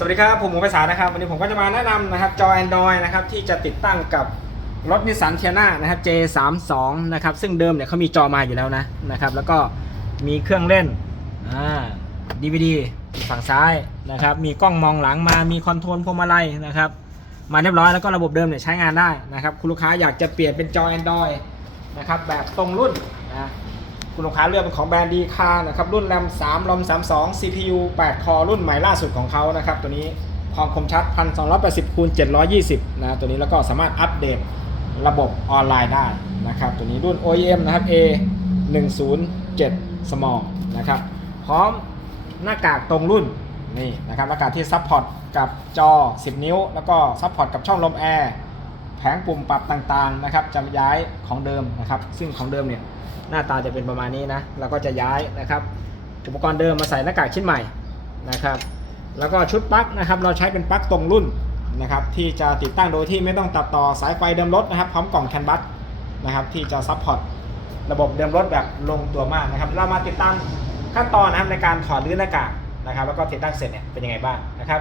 สวัสดีครับ ผมหมูภาษานะครับ วันนี้ผมก็จะมาแนะนำนะครับจอ Android นะครับที่จะติดตั้งกับรถนิสสันเทียนานะครับ J32 นะครับซึ่งเดิมเนี่ยเขามีจอมาอยู่แล้วนะนะครับแล้วก็มีเครื่องเล่นอ่า DVD ฝั่งซ้ายนะครับมีกล้องมองหลังมามีคอนโทรลพวงมาลัยนะครับมาเรียบร้อยแล้วก็ระบบเดิมเนี่ยใช้งานได้นะครับคุณลูกค้าอยากจะเปลี่ยนเป็นจอ Android นะครับแบบตรงรุ่นนะ คุณลูกค้าเลือกเป็นของแบรนด์ดีคานะครับรุ่นแรม3ลอม32 CPU 8 คอรุ่นใหม่ล่าสุดของเขานะครับตัวนี้ความคมชัด 1280คูณ720นะตัวนี้แล้วก็สามารถอัปเดตระบบออนไลน์ได้นะครับตัวนี้รุ่น OEM นะครับ A 107 Small นะครับพร้อมหน้ากากตรงรุ่นนี่นะครับหน้ากากที่ซัพพอร์ตกับจอ 10 นิ้ว แล้วก็ซัพพอร์ตกับช่องลมแอร์ แผงปุ่มปรับต่างๆนะครับจะย้ายของเดิมนะครับ ซึ่งของเดิมเนี่ยหน้าตาจะเป็นประมาณนี้นะเราก็จะย้ายนะครับอุปกรณ์เดิมมาใส่หน้ากากชิ้นใหม่นะครับ แล้วก็ชุดปลั๊กนะครับ เราใช้เป็นปลั๊กตรงรุ่นนะครับ ที่จะติดตั้งโดยที่ไม่ต้องตัดต่อสายไฟเดิมรถนะครับ พร้อมกล่องแคนบัสนะครับ ที่จะซัพพอร์ตระบบเดิมรถแบบลงตัวมากนะครับ เรามาติดตามขั้นตอนนะครับในการถอดรื้อหน้ากากนะครับ แล้วก็ติดตั้งเสร็จเนี่ยเป็นยังไงบ้างนะครับ